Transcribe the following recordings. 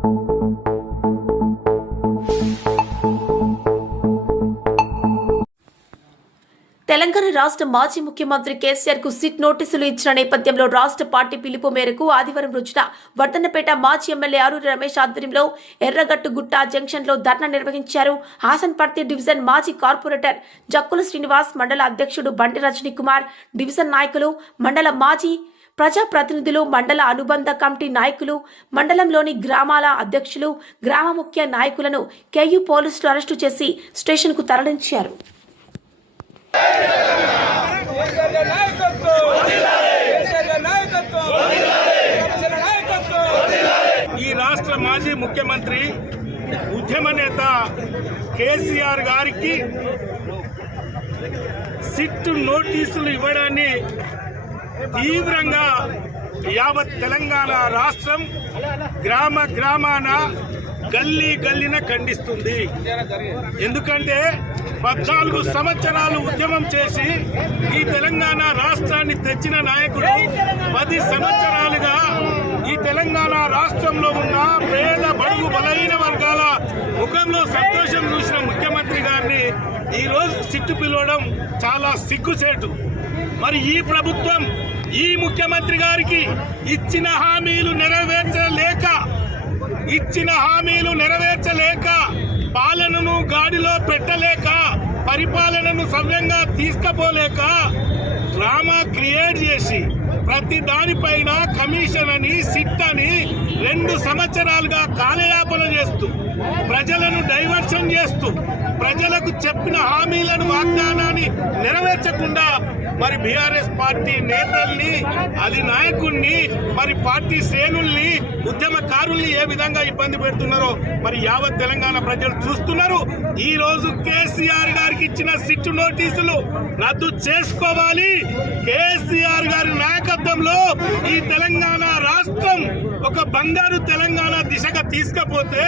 తెలంగాణ రాష్ట్ర మాజీ ముఖ్యమంత్రి కేసీఆర్ కు సిట్ నోటీసులు ఇచ్చిన నేపథ్యంలో రాష్ట్ర పార్టీ పిలుపు మేరకు ఆదివారం రోజున వర్ధన్నపేట మాజీ ఎమ్మెల్యే ఆరూరి రమేష్ ఆధ్వర్యంలో ఎర్రగట్టుగుట్ట జంక్షన్ లో ధర్నా నిర్వహించారు. హాసన్పర్తి డివిజన్ మాజీ కార్పొరేటర్ జక్కుల శ్రీనివాస్, మండల అధ్యక్షుడు బండి రజనీ కుమార్, డివిజన్ నాయకులు, మండల మాజీ ప్రజాప్రతినిధులు, మండల అనుబంధ కమిటీ నాయకులు, మండలంలోని గ్రామాల అధ్యక్షులు, గ్రామ ముఖ్య నాయకులను కేయూ పోలీసులు అరెస్టు చేసి స్టేషన్ కు తరలించారు. ఈ రాష్ట్ర మాజీ ముఖ్యమంత్రి ఉద్యమ నేత కేసీఆర్ గారికి సిట్ నోటీసులు ఇవ్వడాన్ని తీవ్రంగా యావత్ తెలంగాణ రాష్ట్రం గ్రామ గ్రామాన గల్లీ గల్లీన ఖండిస్తుంది. ఎందుకంటే 14 సంవత్సరాలు ఉద్యమం చేసి ఈ తెలంగాణ రాష్ట్రాన్ని తెచ్చిన నాయకుడు 10 సంవత్సరాలుగా ఈ తెలంగాణ రాష్ట్రంలో ఉన్న పేద బడుగు బలహీన వర్గాల ముఖంలో సంతోషం చూసిన ముఖ్యమంత్రి గారిని ఈరోజు సిట్టు పిలవడం చాలా సిగ్గుచేటు. మరి ఈ ప్రభుత్వం ఈ ముఖ్యమంత్రి గారికి ఇచ్చిన హామీలు నెరవేర్చలేక పాలనను గాడిలో పెట్టలేక పరిపాలనను సవ్యంగా తీసుకుపోలేక డ్రామా క్రియేట్ చేసి ప్రతి దానిపైన కమిషన్ అని సిట్ అని 2 సంవత్సరాలుగా కాలయాపన చేస్తూ ప్రజలను డైవర్షన్ చేస్తూ ప్రజలకు చెప్పిన హామీలను వాగ్దానాన్ని నెరవేర్చకుండా మరి బీఆర్ఎస్ పార్టీ నేతల్ని, అధినాయకుల్ని, మరి పార్టీ శ్రేణుల్ని, ఉద్యమకారుల్ని ఏ విధంగా ఇబ్బంది పెడుతున్నారో మరి యావత్ తెలంగాణ ప్రజలు చూస్తున్నారు. ఈ రోజు కేసీఆర్ గారికి ఇచ్చిన సిట్ నోటీసులు రద్దు చేసుకోవాలి. కేసీఆర్ గారి నాయకత్వంలో ఈ తెలంగాణ రాష్ట్రం ఒక బంగారు తెలంగాణ దిశగా తీసుకపోతే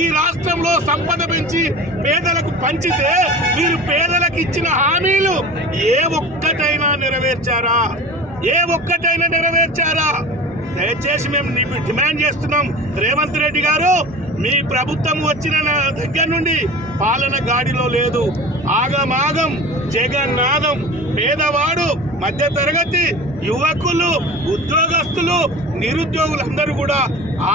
ఈ రాష్ట్రంలో సంపద పెంచి పేదలకు పంచితే మీరు పేదలకు ఇచ్చిన హామీలు ఏ ఒక్కటైనా నెరవేర్చారా? దయచేసి మేము డిమాండ్ చేస్తున్నాం. రేవంత్ రెడ్డి గారు, మీ ప్రభుత్వం వచ్చిన దగ్గర నుండి పాలన గాడిలో లేదు. ఆగమాగం, జగన్నాథం, పేదవాడు, మధ్యతరగతి, యువకులు, ఉద్యోగస్తులు, నిరుద్యోగులందరూ కూడా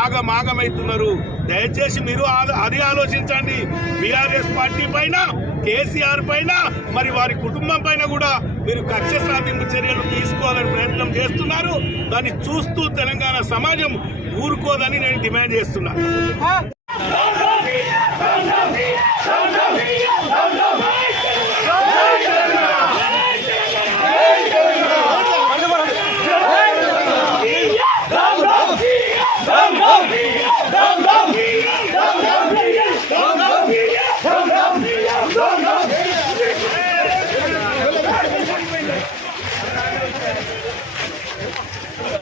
ఆగమాగమవుతున్నారు. దయచేసి మీరు అది ఆలోచించండి. బీఆర్ఎస్ పార్టీ పైన, కేసీఆర్ పైన, మరి వారి కుటుంబం పైన కూడా మీరు కక్ష సాధింపు చర్యలు తీసుకోవాలని ప్రయత్నం చేస్తున్నారు. దాన్ని చూస్తూ తెలంగాణ సమాజం ఊరుకోదని నేను డిమాండ్ చేస్తున్నా.